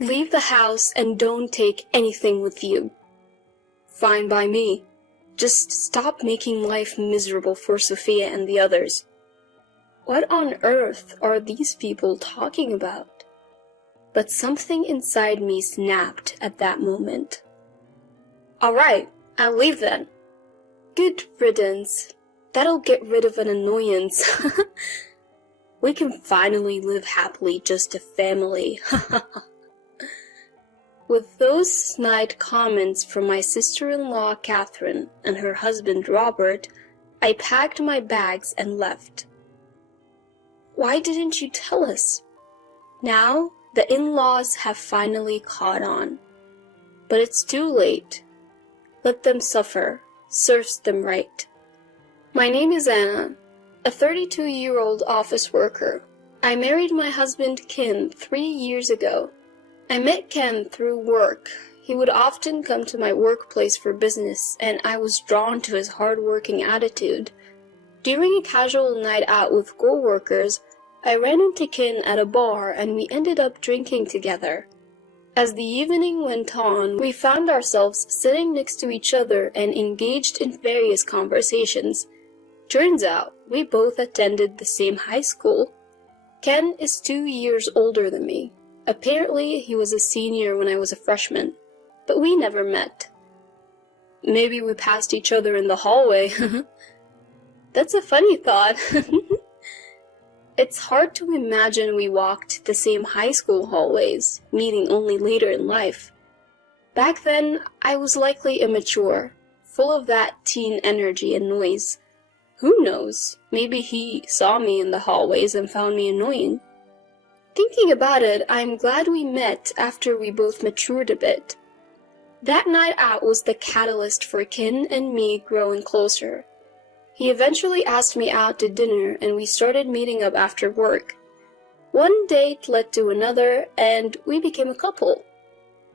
Leave the house and don't take anything with you. Fine by me. Just stop making life miserable for Sophia and the others. What on earth are these people talking about? But something inside me snapped at that moment. All right, I'll leave then. Good riddance. That'll get rid of an annoyance. We can finally live happily just a family. With those snide comments from my sister-in-law Catherine and her husband Robert, I packed my bags and left. Why didn't you tell us? Now, the in-laws have finally caught on. But it's too late. Let them suffer. Serves them right. My name is Anna, a 32-year-old office worker. I married my husband Ken 3 years ago. I met Ken through work. He would often come to my workplace for business, and I was drawn to his hard-working attitude. During a casual night out with co-workers, I ran into Ken at a bar and we ended up drinking together. As the evening went on, we found ourselves sitting next to each other and engaged in various conversations. Turns out, we both attended the same high school. Ken is 2 years older than me. Apparently, he was a senior when I was a freshman, but we never met. Maybe we passed each other in the hallway. That's a funny thought. It's hard to imagine we walked the same high school hallways, meeting only later in life. Back then, I was likely immature, full of that teen energy and noise. Who knows, maybe he saw me in the hallways and found me annoying. Thinking about it, I'm glad we met after we both matured a bit. That night out was the catalyst for Ken and me growing closer. He eventually asked me out to dinner and we started meeting up after work. One date led to another and we became a couple.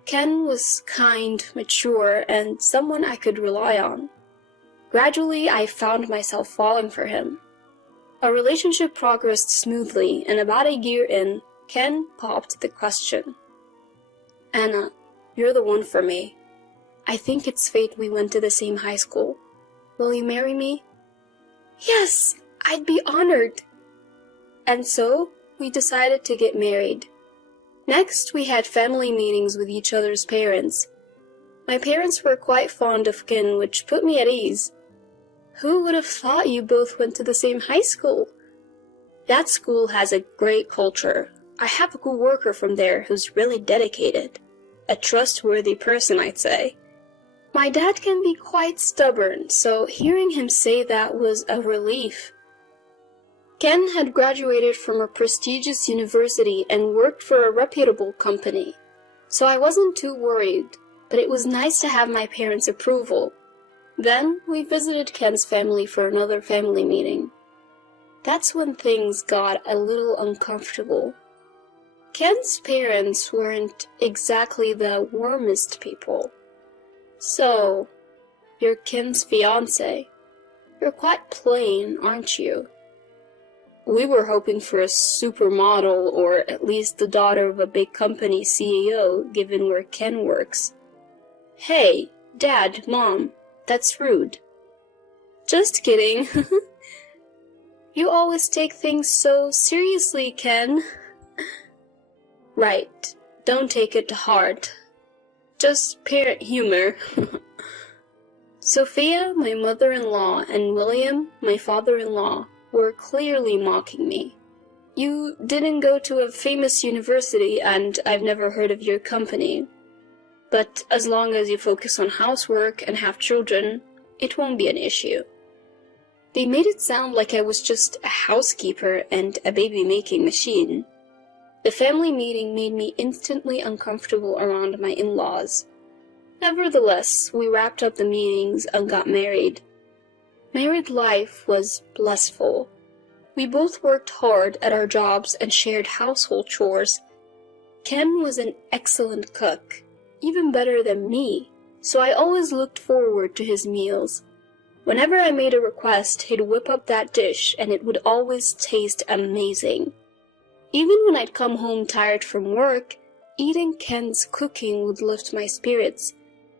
Ken was kind, mature, and someone I could rely on. Gradually, I found myself falling for him. Our relationship progressed smoothly, and about a year in, Ken popped the question. Anna, you're the one for me. I think it's fate we went to the same high school. Will you marry me? Yes, I'd be honored. And so, we decided to get married. Next, we had family meetings with each other's parents. My parents were quite fond of Ken, which put me at ease. Who would have thought you both went to the same high school? That school has a great culture. I have a co-worker from there who's really dedicated. A trustworthy person, I'd say. My dad can be quite stubborn, so hearing him say that was a relief. Ken had graduated from a prestigious university and worked for a reputable company, so I wasn't too worried, but it was nice to have my parents' approval. Then we visited Ken's family for another family meeting. That's when things got a little uncomfortable. Ken's parents weren't exactly the warmest people. So, you're Ken's fiancé. You're quite plain, aren't you? We were hoping for a supermodel or at least the daughter of a big company CEO, given where Ken works. Hey, Dad, Mom, that's rude. Just kidding. You always take things so seriously, Ken. Right, don't take it to heart. Just parent humor. Sophia, my mother-in-law, and William, my father-in-law, were clearly mocking me. You didn't go to a famous university and I've never heard of your company. But as long as you focus on housework and have children, it won't be an issue. They made it sound like I was just a housekeeper and a baby-making machine. The family meeting made me instantly uncomfortable around my in-laws. Nevertheless, we wrapped up the meetings and got married. Married life was blissful. We both worked hard at our jobs and shared household chores. Ken was an excellent cook, even better than me, so I always looked forward to his meals. Whenever I made a request, he'd whip up that dish and it would always taste amazing. Even when I'd come home tired from work, eating Ken's cooking would lift my spirits.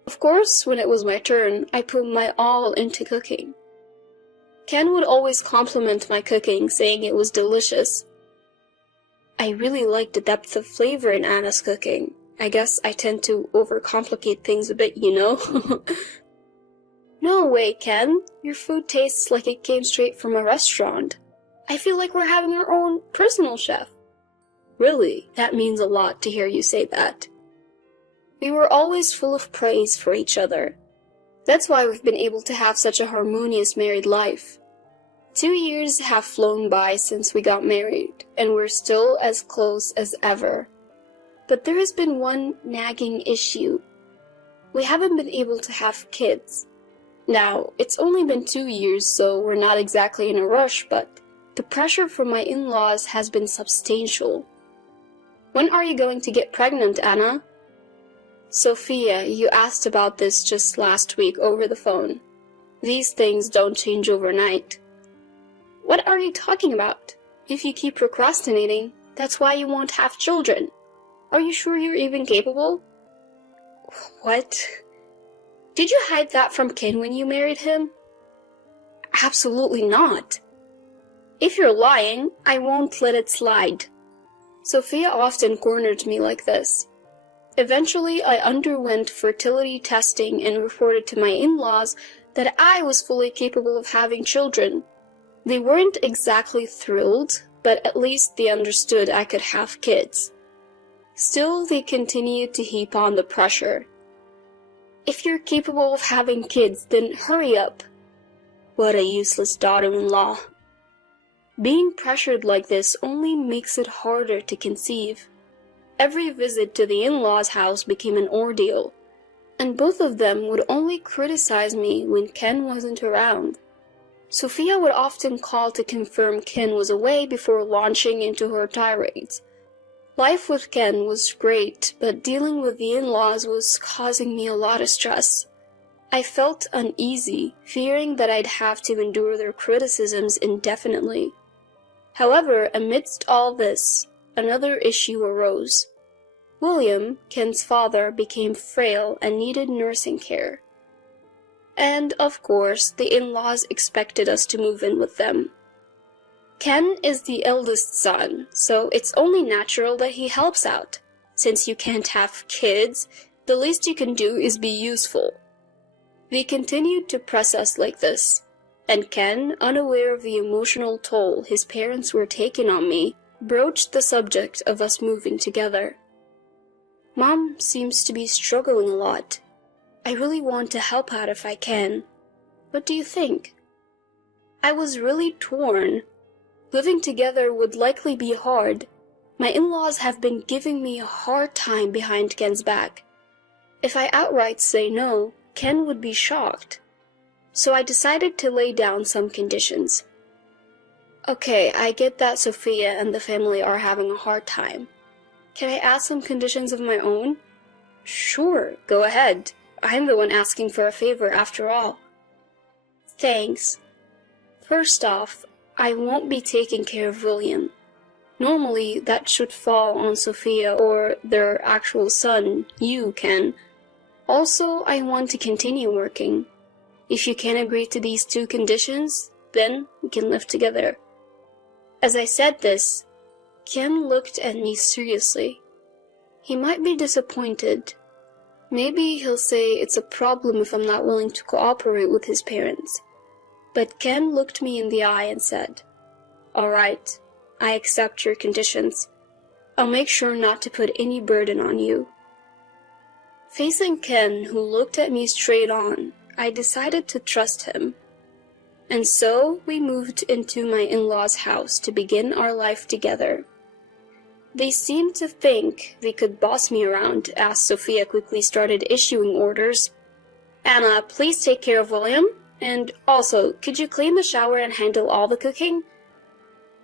Of course, when it was my turn, I put my all into cooking. Ken would always compliment my cooking, saying it was delicious. I really like the depth of flavor in Anna's cooking. I guess I tend to overcomplicate things a bit, you know? No way, Ken. Your food tastes like it came straight from a restaurant. I feel like we're having our own personal chef. Really, that means a lot to hear you say that. We were always full of praise for each other. That's why we've been able to have such a harmonious married life. 2 years have flown by since we got married, and we're still as close as ever. But there has been one nagging issue. We haven't been able to have kids. Now, it's only been 2 years, so we're not exactly in a rush, but the pressure from my in-laws has been substantial. When are you going to get pregnant, Anna? Sophia, you asked about this just last week over the phone. These things don't change overnight. What are you talking about? If you keep procrastinating, that's why you won't have children. Are you sure you're even capable? What? Did you hide that from Ken when you married him? Absolutely not. If you're lying, I won't let it slide. Sophia often cornered me like this. Eventually, I underwent fertility testing and reported to my in-laws that I was fully capable of having children. They weren't exactly thrilled, but at least they understood I could have kids. Still, they continued to heap on the pressure. If you're capable of having kids, then hurry up. What a useless daughter-in-law. Being pressured like this only makes it harder to conceive. Every visit to the in-laws' house became an ordeal, and both of them would only criticize me when Ken wasn't around. Sophia would often call to confirm Ken was away before launching into her tirades. Life with Ken was great, but dealing with the in-laws was causing me a lot of stress. I felt uneasy, fearing that I'd have to endure their criticisms indefinitely. However, amidst all this, another issue arose. William, Ken's father, became frail and needed nursing care. And, of course, the in-laws expected us to move in with them. Ken is the eldest son, so it's only natural that he helps out. Since you can't have kids, the least you can do is be useful. They continued to press us like this, and Ken, unaware of the emotional toll his parents were taking on me, broached the subject of us moving together. Mom seems to be struggling a lot. I really want to help out if I can. What do you think? I was really torn. Living together would likely be hard. My in-laws have been giving me a hard time behind Ken's back. If I outright say no, Ken would be shocked. So I decided to lay down some conditions. Okay, I get that Sophia and the family are having a hard time. Can I add some conditions of my own? Sure, go ahead. I'm the one asking for a favor after all. Thanks. First off, I won't be taking care of William. Normally, that should fall on Sophia or their actual son, you, Ken. Also, I want to continue working. If you can agree to these 2 conditions, then we can live together. As I said this, Ken looked at me seriously. He might be disappointed. Maybe he'll say it's a problem if I'm not willing to cooperate with his parents. But Ken looked me in the eye and said, "All right, I accept your conditions. I'll make sure not to put any burden on you." Facing Ken, who looked at me straight on, I decided to trust him. And so we moved into my in-laws' house to begin our life together. They seemed to think they could boss me around as Sophia quickly started issuing orders. "Anna, please take care of William. And also, could you clean the shower and handle all the cooking?"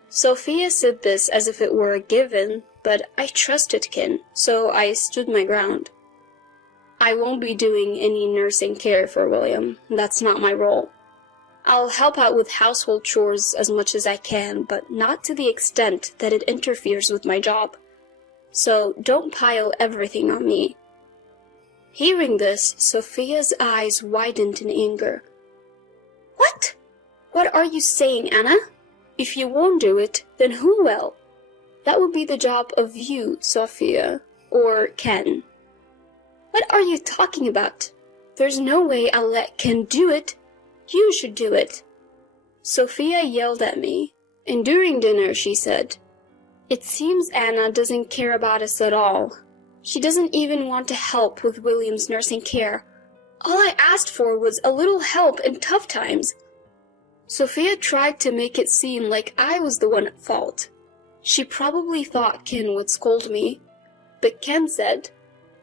Sophia said this as if it were a given, but I trusted Ken, so I stood my ground. I won't be doing any nursing care for William. That's not my role. I'll help out with household chores as much as I can, but not to the extent that it interferes with my job. so don't pile everything on me." Hearing this, Sophia's eyes widened in anger. "What? What are you saying, Anna? If you won't do it, then who will? That would be the job of you, Sophia, or Ken." "What are you talking about? There's no way I'll let Ken do it. You should do it." Sophia yelled at me, and during dinner she said, "It seems Anna doesn't care about us at all. She doesn't even want to help with William's nursing care. All I asked for was a little help in tough times." Sophia tried to make it seem like I was the one at fault. She probably thought Ken would scold me, but Ken said,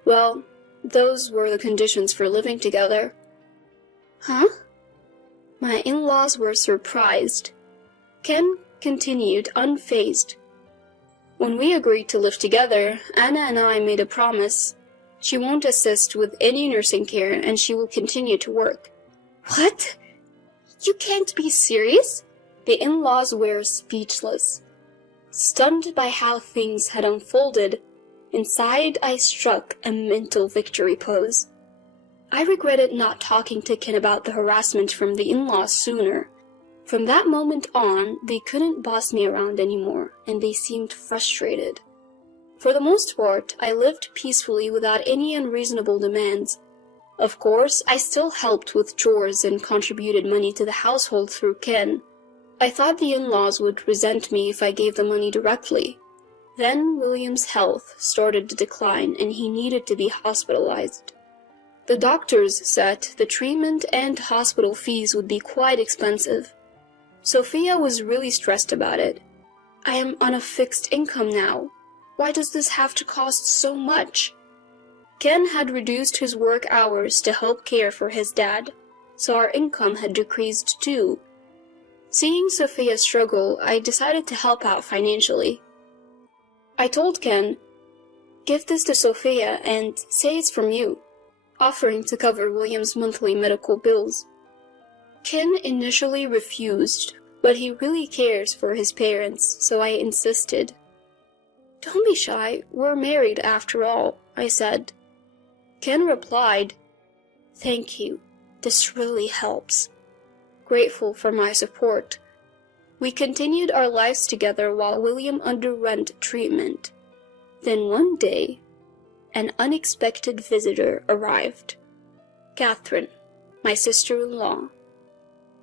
"Well, those were the conditions for living together." "Huh?" My in-laws were surprised. Ken continued unfazed. "When we agreed to live together, Anna and I made a promise. She won't assist with any nursing care and she will continue to work." "What? You can't be serious?" The in-laws were speechless. Stunned by how things had unfolded, inside I struck a mental victory pose. I regretted not talking to Ken about the harassment from the in-laws sooner. From that moment on, they couldn't boss me around anymore, and they seemed frustrated. For the most part, I lived peacefully without any unreasonable demands. Of course, I still helped with chores and contributed money to the household through Ken. I thought the in-laws would resent me if I gave the money directly. Then William's health started to decline and he needed to be hospitalized. The doctors said the treatment and hospital fees would be quite expensive. Sophia was really stressed about it. "I am on a fixed income now. Why does this have to cost so much?" Ken had reduced his work hours to help care for his dad, so our income had decreased too. Seeing Sophia struggle, I decided to help out financially. I told Ken, "Give this to Sophia and say it's from you," offering to cover William's monthly medical bills. Ken initially refused, but he really cares for his parents, so I insisted. "Don't be shy, we're married after all," I said. Ken replied, "Thank you, this really helps." Grateful for my support. We continued our lives together while William underwent treatment. Then one day, an unexpected visitor arrived. Catherine, my sister-in-law.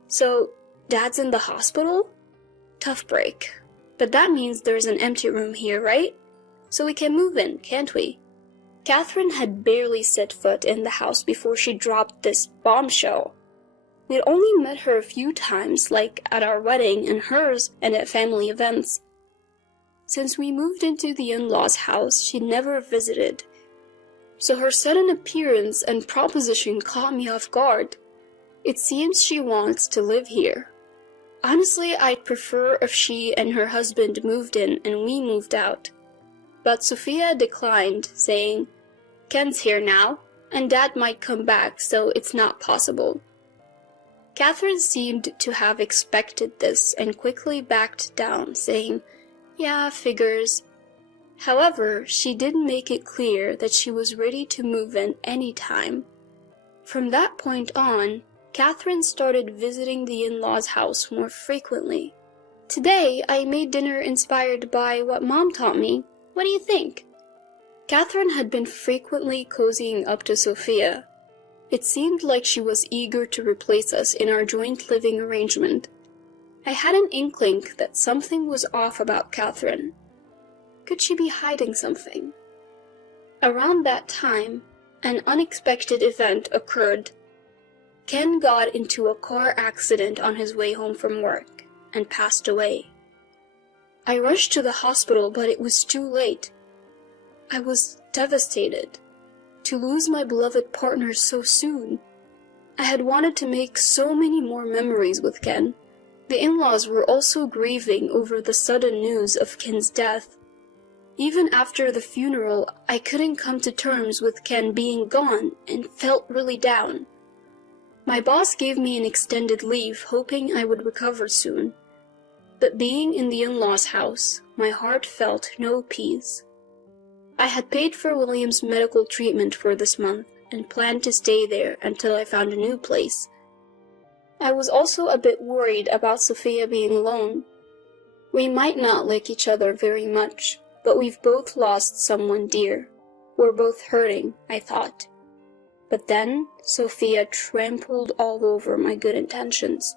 "So, Dad's in the hospital? Tough break. But that means there's an empty room here, right? So we can move in, can't we?" Catherine had barely set foot in the house before she dropped this bombshell. We'd only met her a few times, like at our wedding and hers and at family events. Since we moved into the in-laws' house, she'd never visited. So her sudden appearance and proposition caught me off guard. It seems she wants to live here. Honestly, I'd prefer if she and her husband moved in and we moved out. But Sophia declined, saying, "Ken's here now, and Dad might come back, so it's not possible." Catherine seemed to have expected this and quickly backed down, saying, "Yeah, figures." However, she did make it clear that she was ready to move in any time. From that point on, Catherine started visiting the in-laws' house more frequently. Today, I made dinner inspired by what Mom taught me. What do you think? Catherine had been frequently cozying up to Sophia. It seemed like she was eager to replace us in our joint living arrangement. I had an inkling that something was off about Catherine. Could she be hiding something? Around that time, an unexpected event occurred. Ken got into a car accident on his way home from work and passed away. I rushed to the hospital, but it was too late. I was devastated to lose my beloved partner so soon. I had wanted to make so many more memories with Ken. The in-laws were also grieving over the sudden news of Ken's death. Even after the funeral, I couldn't come to terms with Ken being gone and felt really down. My boss gave me an extended leave, hoping I would recover soon. But being in the in-laws' house, my heart felt no peace. I had paid for William's medical treatment for this month and planned to stay there until I found a new place. I was also a bit worried about Sophia being alone. We might not like each other very much, but we've both lost someone dear. We're both hurting, I thought. But then Sophia trampled all over my good intentions.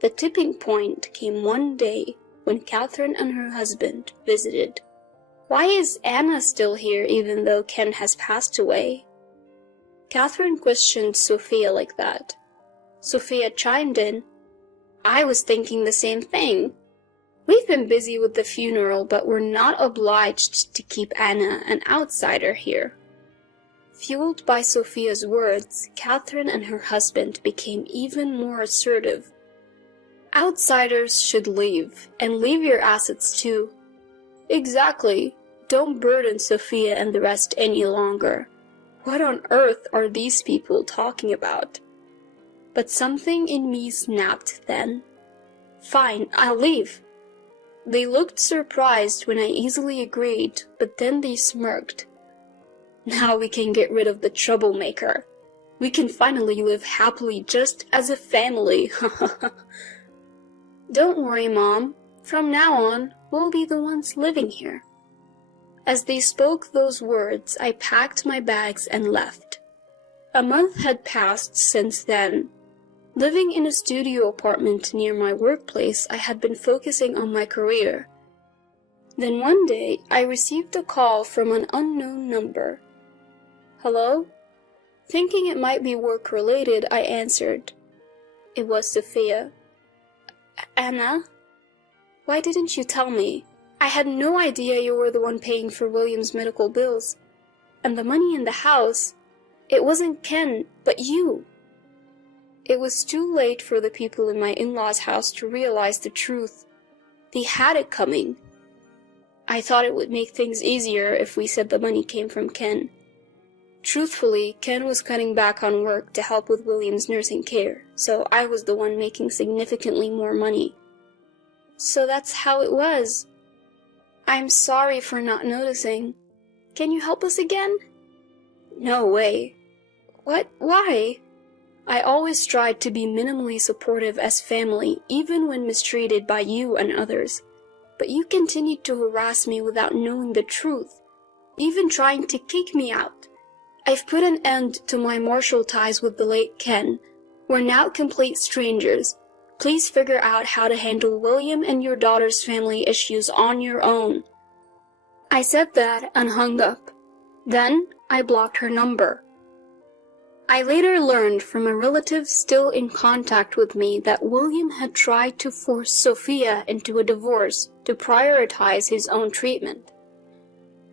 The tipping point came one day when Catherine and her husband visited. Why is Anna still here even though Ken has passed away? Catherine questioned Sophia like that. Sophia chimed in, I was thinking the same thing. We've been busy with the funeral, but we're not obliged to keep Anna, an outsider, here. Fueled by Sophia's words, Catherine and her husband became even more assertive. Outsiders should leave, and leave your assets too. Exactly. Don't burden Sophia and the rest any longer. What on earth are these people talking about? But something in me snapped then. Fine, I'll leave. They looked surprised when I easily agreed, but then they smirked. Now we can get rid of the troublemaker. We can finally live happily just as a family. Don't worry, Mom. From now on, we'll be the ones living here. As they spoke those words, I packed my bags and left. A month had passed since then. Living in a studio apartment near my workplace, I had been focusing on my career. Then one day, I received a call from an unknown number. Hello? Thinking it might be work-related, I answered. It was Sophia. Anna? Why didn't you tell me? I had no idea you were the one paying for William's medical bills. And the money in the house, it wasn't Ken, but you. It was too late for the people in my in-laws' house to realize the truth. They had it coming. I thought it would make things easier if we said the money came from Ken. Truthfully, Ken was cutting back on work to help with William's nursing care, so I was the one making significantly more money. So that's how it was. I'm sorry for not noticing. Can you help us again? No way. What? Why? I always tried to be minimally supportive as family, even when mistreated by you and others. But you continued to harass me without knowing the truth, even trying to kick me out. I've put an end to my martial ties with the late Ken. We're now complete strangers. Please figure out how to handle William and your daughter's family issues on your own. I said that and hung up. Then I blocked her number. I later learned from a relative still in contact with me that William had tried to force Sophia into a divorce to prioritize his own treatment.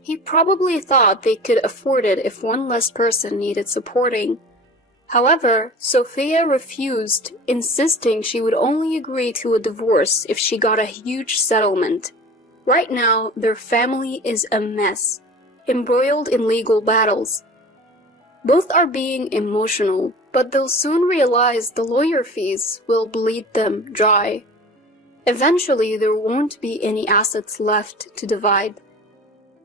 He probably thought they could afford it if one less person needed supporting. However, Sophia refused, insisting she would only agree to a divorce if she got a huge settlement. Right now, their family is a mess, embroiled in legal battles. Both are being emotional, but they'll soon realize the lawyer fees will bleed them dry. Eventually, there won't be any assets left to divide.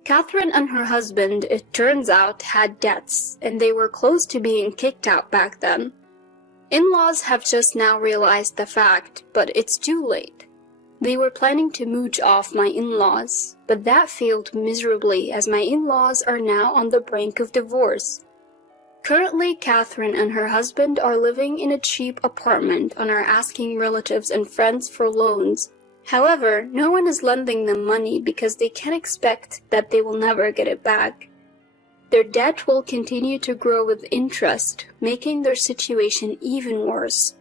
Catherine and her husband, it turns out, had debts, and they were close to being kicked out back then. In-laws have just now realized the fact, but it's too late. They were planning to mooch off my in-laws, but that failed miserably as my in-laws are now on the brink of divorce. Currently, Catherine and her husband are living in a cheap apartment and are asking relatives and friends for loans. However, no one is lending them money because they can expect that they will never get it back. Their debt will continue to grow with interest, making their situation even worse.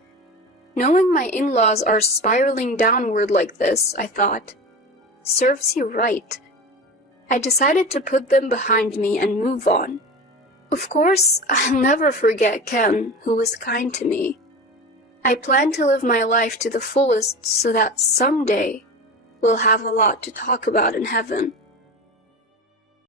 Knowing my in-laws are spiraling downward like this, I thought, serves you right. I decided to put them behind me and move on. Of course, I'll never forget Ken, who was kind to me. I plan to live my life to the fullest so that someday we'll have a lot to talk about in heaven.